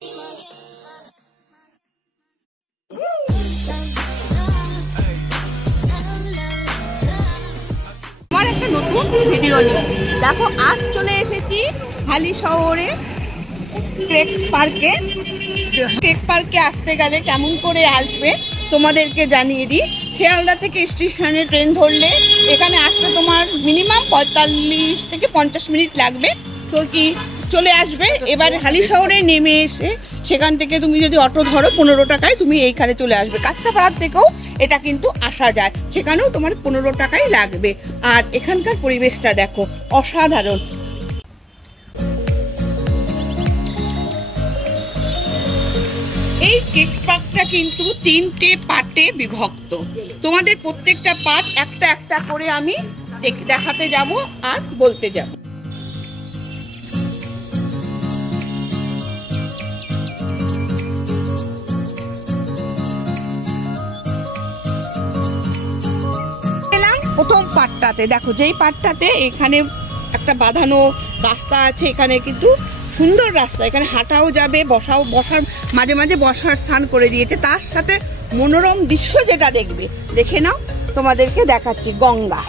আমার একটা নতুন ভিডিও নিয়ে দেখো, আজ চলে এসেছি হালিশহরে টেক পার্কে। টেক পার্কে আসতে গেলে কেমন করে আসবে তোমাদেরকে জানিয়ে দিই। শিয়ালদা থেকে স্টেশনে ট্রেন ধরলে এখানে আসতে তোমার মিনিমাম 45 থেকে 50 মিনিট লাগবে। তো কি চলে আসবে। এবার হালিশহরে নেমে এসে সেখান থেকে তুমি যদি অটো ধরো 15 টাকায় তুমি এইখানে চলে আসবে। কাঁচরাপাড়ার থেকেও এটা কিন্তু আসা যায়, সেখানেও তোমার 15 টাকাই লাগবে। আর এখানকার পরিবেশটা দেখো, অসাধারণ। এই কেক পার্কটা কিন্তু 3টে পার্টে বিভক্ত। তোমাদের প্রত্যেকটা পার্ট একটা একটা করে আমি দেখাতে যাব আর বলতে যাব। প্রথম পার্টটাতে দেখো, যেই পার্টটাতে এখানে একটা বাঁধানো রাস্তা আছে, এখানে কিন্তু সুন্দর রাস্তা, এখানে হাঁটাও যাবে, বসার মাঝে মাঝে বসার স্থান করে দিয়েছে। তার সাথে মনোরম দৃশ্য যেটা দেখবে, দেখে নাও, তোমাদেরকে দেখাচ্ছি। গঙ্গা,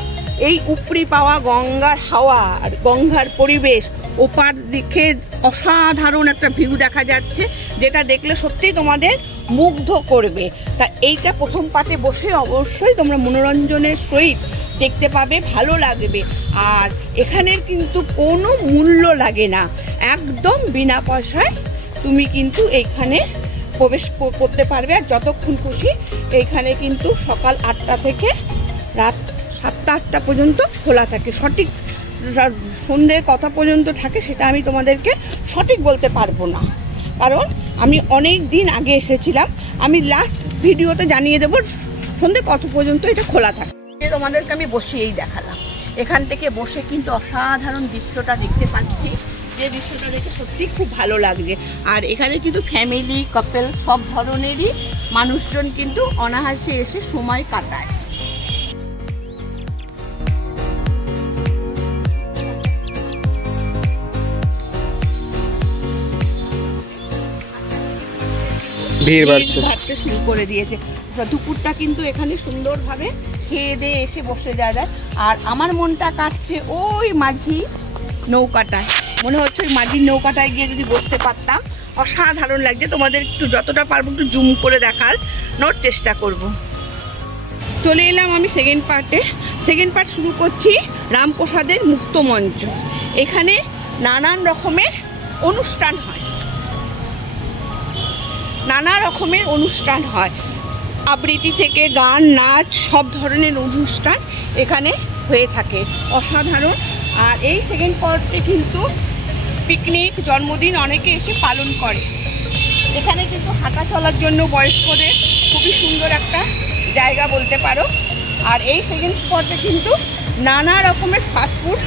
এই উপরি পাওয়া গঙ্গার হাওয়া আর গঙ্গার পরিবেশ, ওপার দিকে অসাধারণ একটা ভিউ দেখা যাচ্ছে, যেটা দেখলে সত্যিই তোমাদের মুগ্ধ করবে। তা এইটা প্রথম পার্টে বসে অবশ্যই তোমরা মনোরঞ্জনের সহিত দেখতে পাবে, ভালো লাগবে। আর এখানের কিন্তু কোনো মূল্য লাগে না, একদম বিনা পয়সায় তুমি কিন্তু এইখানে প্রবেশ করতে পারবে। আর যতক্ষণ খুশি এইখানে কিন্তু সকাল 8টা থেকে রাত 7টা-8টা পর্যন্ত খোলা থাকে। সঠিক সন্ধে কটা পর্যন্ত থাকে সেটা আমি তোমাদেরকে সঠিক বলতে পারবো না, কারণ আমি অনেক দিন আগে এসেছিলাম। আমি লাস্ট ভিডিওতে জানিয়ে দেবো সন্ধে কত পর্যন্ত এটা খোলা থাকে। তোমাদেরকে আমি বসিয়েই দেখালাম। এখান থেকে বসে কিন্তু অসাধারণ দৃশ্যটা দেখতে পাচ্ছি, যে দৃশ্যটা দেখে সত্যি খুব ভালো লাগছে। আর এখানে কিন্তু ফ্যামিলি, কাপল সব ধরনেরই মানুষজন কিন্তু অনায়াসে এসে সময় কাটায়। ভিড় বাড়তে শুরু করে দিয়েছে। দুপুরটা কিন্তু এখানে সুন্দরভাবে খেয়ে দিয়ে এসে বসে যায়। আর আমার মনটা কাটছে ওই মাঝি নৌকাটায়, মনে হচ্ছে ওই মাঝির নৌকাটায় গিয়ে যদি বসতে পারতাম, অসাধারণ লাগছে। তোমাদের একটু যতটা পারবো একটু জুম করে দেখানোর চেষ্টা করব। চলে এলাম আমি সেকেন্ড পার্টে। সেকেন্ড পার্ট শুরু করছি রামপ্রসাদের মুক্ত মঞ্চ। এখানে নানান রকমের অনুষ্ঠান হয়, নানা রকমের অনুষ্ঠান হয়, আবৃত্তি থেকে গান, নাচ, সব ধরনের অনুষ্ঠান এখানে হয়ে থাকে, অসাধারণ। আর এই সেকেন্ড পার্টে কিন্তু পিকনিক, জন্মদিন অনেকে এসে পালন করে। এখানে কিন্তু হাঁটা চলার জন্য বয়স্কদের খুবই সুন্দর একটা জায়গা বলতে পারো। আর এই সেকেন্ড স্পটে কিন্তু নানা রকমের ফাস্টফুড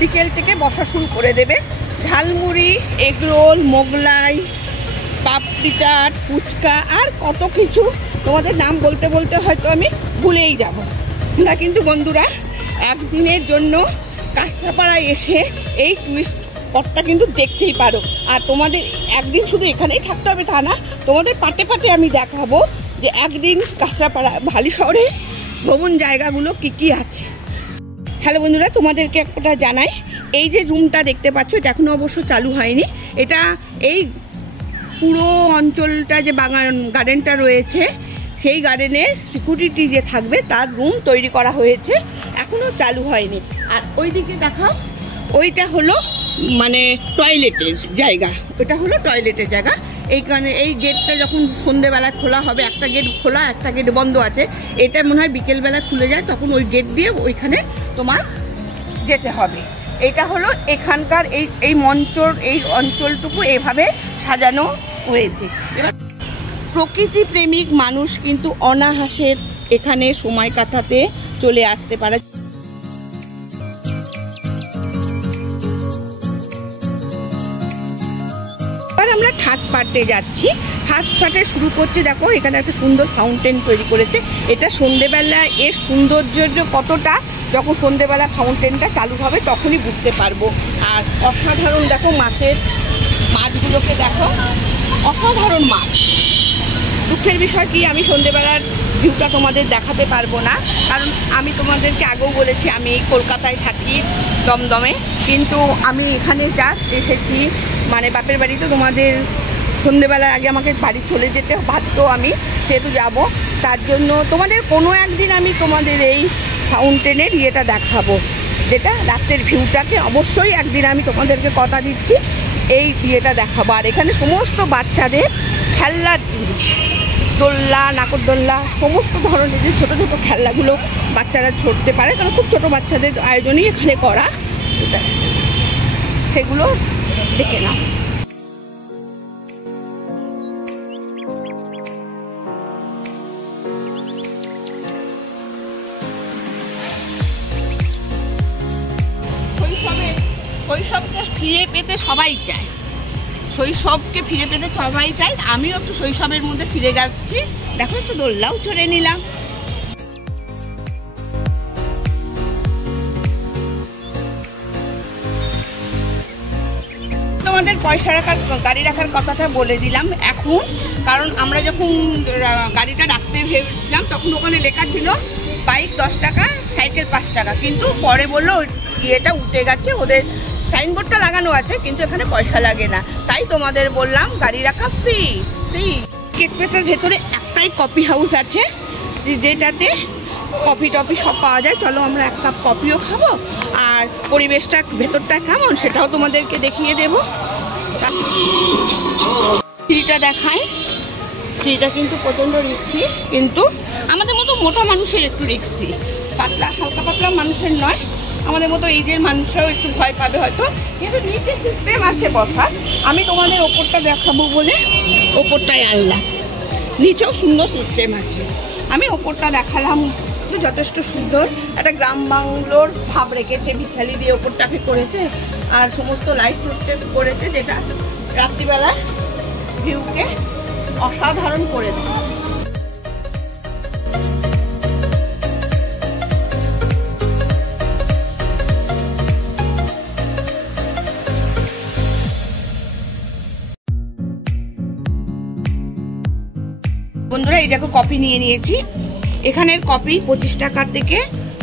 বিকেল থেকে বসা শুরু করে দেবে। ঝালমুড়ি, এগরোল, মোগলাই, পাপড়ি চাট, ফুচকা আর কত কিছু, তোমাদের নাম বলতে বলতে হয়তো আমি ভুলেই যাব। তোমরা কিন্তু বন্ধুরা একদিনের জন্য কাঁচরাপাড়ায় এসে এই টুরিস্ট স্পটটা কিন্তু দেখতেই পারো। আর তোমাদের একদিন শুধু এখানেই থাকতে হবে তা না, তোমাদের পাটে পাটে আমি দেখাবো যে একদিন কাঁচরাপাড়া হালিশহরে ভ্রমণ জায়গাগুলো কি কি আছে। হ্যালো বন্ধুরা, তোমাদেরকে একটা জানাই, এই যে রুমটা দেখতে পাচ্ছ এটা এখনো অবশ্য চালু হয়নি। এটা এই পুরো অঞ্চলটা যে বাগান গার্ডেনটা রয়েছে, সেই গার্ডেনের সিকিউরিটি যে থাকবে তার রুম তৈরি করা হয়েছে, এখনও চালু হয়নি। আর ওই দিকে দেখাও, ওইটা হলো মানে টয়লেটের জায়গা, ওটা হলো টয়লেটের জায়গা। এইখানে এই গেটটা যখন সন্ধেবেলা খোলা হবে, একটা গেট খোলা একটা গেট বন্ধ আছে, এটা মনে হয় বিকেলবেলা খুলে যায়, তখন ওই গেট দিয়ে ওইখানে তোমার যেতে হবে। এটা হলো এখানকার এই মঞ্চর এই অঞ্চলটুকু এভাবে সাজানো হয়েছে। এবার প্রকৃতি প্রেমিক মানুষ কিন্তু অনায়াসে এখানে সময় কাটাতে চলে আসতে পারে। এবার আমরা থার্ড পার্টে যাচ্ছি। থার্ড পার্টে শুরু করছি, দেখো এখানে একটা সুন্দর ফাউন্টেন তৈরি করেছে। এটা সন্ধেবেলা এর সৌন্দর্য কতটা, যখন সন্ধেবেলা ফাউন্টেনটা চালু হবে তখনই বুঝতে পারবো। আর অসাধারণ দেখো মাছগুলোকে দেখো, অসাধারণ মাছ। দুঃখের বিষয় কি, আমি সন্ধেবেলার ভিউটা তোমাদের দেখাতে পারবো না, কারণ আমি তোমাদেরকে আগেও বলেছি আমি কলকাতায় থাকি, দমদমে, কিন্তু আমি এখানে জাস্ট এসেছি, মানে বাপের বাড়িতে তোমাদের সন্ধেবেলার আগে আমাকে বাড়ি চলে যেতে বাধ্য, আমি সেহেতু যাব, তার জন্য তোমাদের কোনো একদিন আমি তোমাদের এই ফাউন্টেনের ইয়েটা দেখাবো, যেটা রাতের ভিউটাকে অবশ্যই একদিন আমি তোমাদেরকে কথা দিচ্ছি এই ইয়েটা দেখাবো। আর এখানে সমস্ত বাচ্চাদের খেলনার জিনিস, দোলনা, নাকরদোলনা, সমস্ত ধরনের যে ছোটো ছোটো খেলনাগুলো বাচ্চারা ছড়তে পারে, কারণ খুব ছোটো বাচ্চাদের আয়োজনই এখানে করা, এটা সেগুলো দেখে নাও। শৈশবকে ফিরে পেতে সবাই চায়, শৈশবকে ফিরে পেতে সবাই চায়, আমিও একটু শৈশবের মধ্যে ফিরে যাচ্ছি। দেখো একটু দোলনাও চড়ে নিলাম। তোমাদের পয়সা রাখার, গাড়ি রাখার কথাটা বলে দিলাম এখন, কারণ আমরা যখন গাড়িটা রাখতে ভেবেছিলাম তখন ওখানে লেখা ছিল বাইক 10 টাকা, সাইকেল 5 টাকা, কিন্তু পরে বললো ইয়েটা উঠে গেছে, ওদের সাইনবোর্ডটা লাগানো আছে কিন্তু এখানে পয়সা লাগে না, তাই তোমাদের বললাম গাড়ি রাখা ফ্রি। কেক পেটার ভেতরে একটাই কফি হাউস আছে, যেটাতে কফি টফি সব পাওয়া যায়। চলো আমরা এক কাপ কফিও খাবো, আর পরিবেশটা ভেতরটা কেমন সেটাও তোমাদেরকে দেখিয়ে দেবো। ট্রিটা দেখাই, ট্রিটা কিন্তু প্রচণ্ড রিক্সি, কিন্তু আমাদের মতো মোটা মানুষের একটু রিক্সি, পাতলা হালকা পাতলা মানুষের নয়, আমাদের মতো এইজের মানুষরাও একটু ভয় পাবে হয়তো, কিন্তু নিচে সিস্টেম আছে বসার। আমি তোমাদের ওপরটা দেখাবো বলে ওপরটাই আনলাম, নিচেও সুন্দর সিস্টেম আছে, আমি ওপরটা দেখালাম, যথেষ্ট সুন্দর একটা গ্রাম বাংলোর ভাব রেখেছে, বিছালি দিয়ে ওপরটাকে করেছে, আর সমস্ত লাইট সিস্টেম করেছে, যেটা রাত্রিবেলা ভিউকে অসাধারণ করে দেয়। বন্ধুরা এই দেখো কফি নিয়ে নিয়েছি, এখানের কফি 25 টাকা থেকে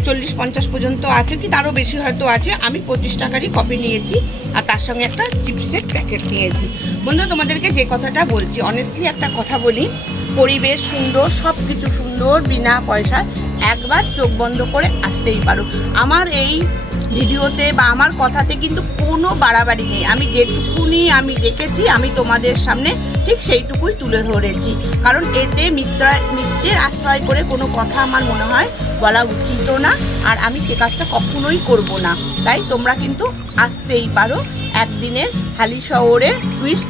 40-50 পর্যন্ত আছে, কি তারও বেশি হয়তো আছে, আমি 25 টাকারই কফি নিয়েছি, আর তার সঙ্গে একটা চিপসের প্যাকেট নিয়েছি। বন্ধুরা তোমাদেরকে যে কথাটা বলছি, অনেস্টলি একটা কথা বলি, পরিবেশ সুন্দর, সব কিছু সুন্দর, বিনা পয়সা, একবার চোখ বন্ধ করে আসতেই পারো। আমার এই ভিডিওতে বা আমার কথাতে কিন্তু কোনো বাড়াবাড়ি নেই, আমি যেটুকুনি আমি দেখেছি আমি তোমাদের সামনে ঠিক সেইটুকুই তুলে ধরেছি, কারণ এতে মিথ্যের আশ্রয় করে কোনো কথা আমার মনে হয় বলা উচিত না, আর আমি সে কাজটা কখনোই করব না। তাই তোমরা কিন্তু আসতেই পারো একদিনের হালিশহরে টুরিস্ট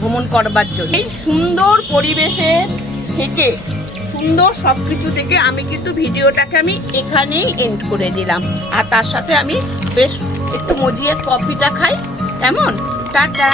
ভ্রমণ করবার জন্য। এই সুন্দর পরিবেশে থেকে, সুন্দর সব কিছু থেকে আমি কিন্তু ভিডিওটাকে আমি এখানেই এন্ড করে দিলাম, আর তার সাথে আমি বেশ একটু মজিয়ে কফিটা খাই, কেমন? টাটা।